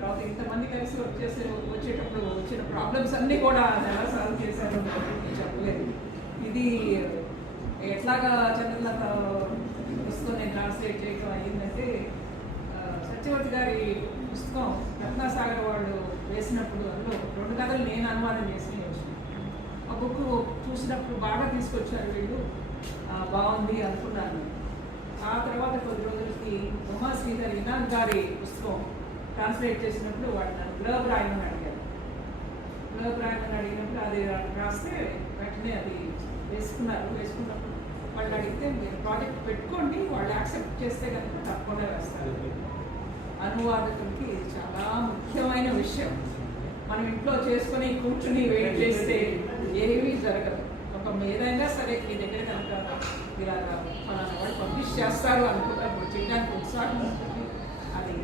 తర్వాత ఇంతమంది కలిసి వచ్చేసే వచ్చేటప్పుడు వచ్చిన ప్రాబ్లమ్స్ అన్నీ కూడా ఎలా సాల్వ్ చేశారు చెప్పలేదు. ఇది ఎట్లాగా చంద్రలత పుస్తకం నేను ట్రాన్స్లేట్ చేయడం అయ్యిందంటే సత్యవతి గారి పుస్తకం రత్నాసాగర్ వాళ్ళు వేసినప్పుడు అందులో రెండు కథలు నేను అనువాదం చేసి ఆ బుక్ చూసినప్పుడు బాగా తీసుకొచ్చారు వీళ్ళు. బాగుంది అనుకున్నాను. ఆ తర్వాత కొద్ది రోజులకి ఉమా శ్రీధర్ ఇనాన్ గారి పుస్తకం ట్రాన్స్లేట్ చేసినప్పుడు వాడు నన్ను బ్లర్బ్ రాయమని అడిగారు. గ్లోబ్ రాయమని అడిగినప్పుడు అది రాస్తే వెంటనే అది వేసుకున్నారు. వేసుకున్నప్పుడు వాళ్ళు అడిగితే మీరు ప్రాజెక్ట్ పెట్టుకోండి వాళ్ళు యాక్సెప్ట్ చేస్తే కనుక తప్పకుండా వేస్తారు. అనువాదకులకి ఇది చాలా ముఖ్యమైన విషయం. మనం ఇంట్లో చేసుకొని కూర్చుని వెయిట్ చేస్తే ఏమీ జరగదు. ఒక ఏదైనా సరే మీ దగ్గర కనుక ఇలా ఫలానా వాళ్ళు పబ్లిష్ చేస్తారు అనుకుంటారు చేయడానికి ఉత్సాహం ఉంటుంది అది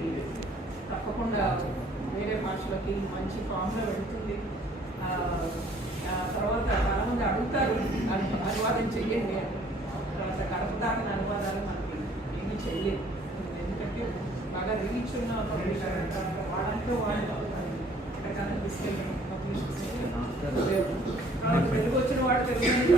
తప్పకుండా వేరే భాషలకి మంచి ఫామ్లో వెళుతుంది. తర్వాత చాలామంది అడుగుతారు. అను- అనువాదం చెయ్యండి అని. తర్వాత గడప దాటిన అనువాదాలు మనకి ఏమీ చేయలేదు ఎందుకంటే బాగా రీచ్ ఉన్న పబ్లిషర్ వాళ్ళంటే వాళ్ళు ఎక్కడికైనా తీసుకెళ్ళి పబ్లిష్ తర్వాత తెలుగు వచ్చిన వాడు తెలుగు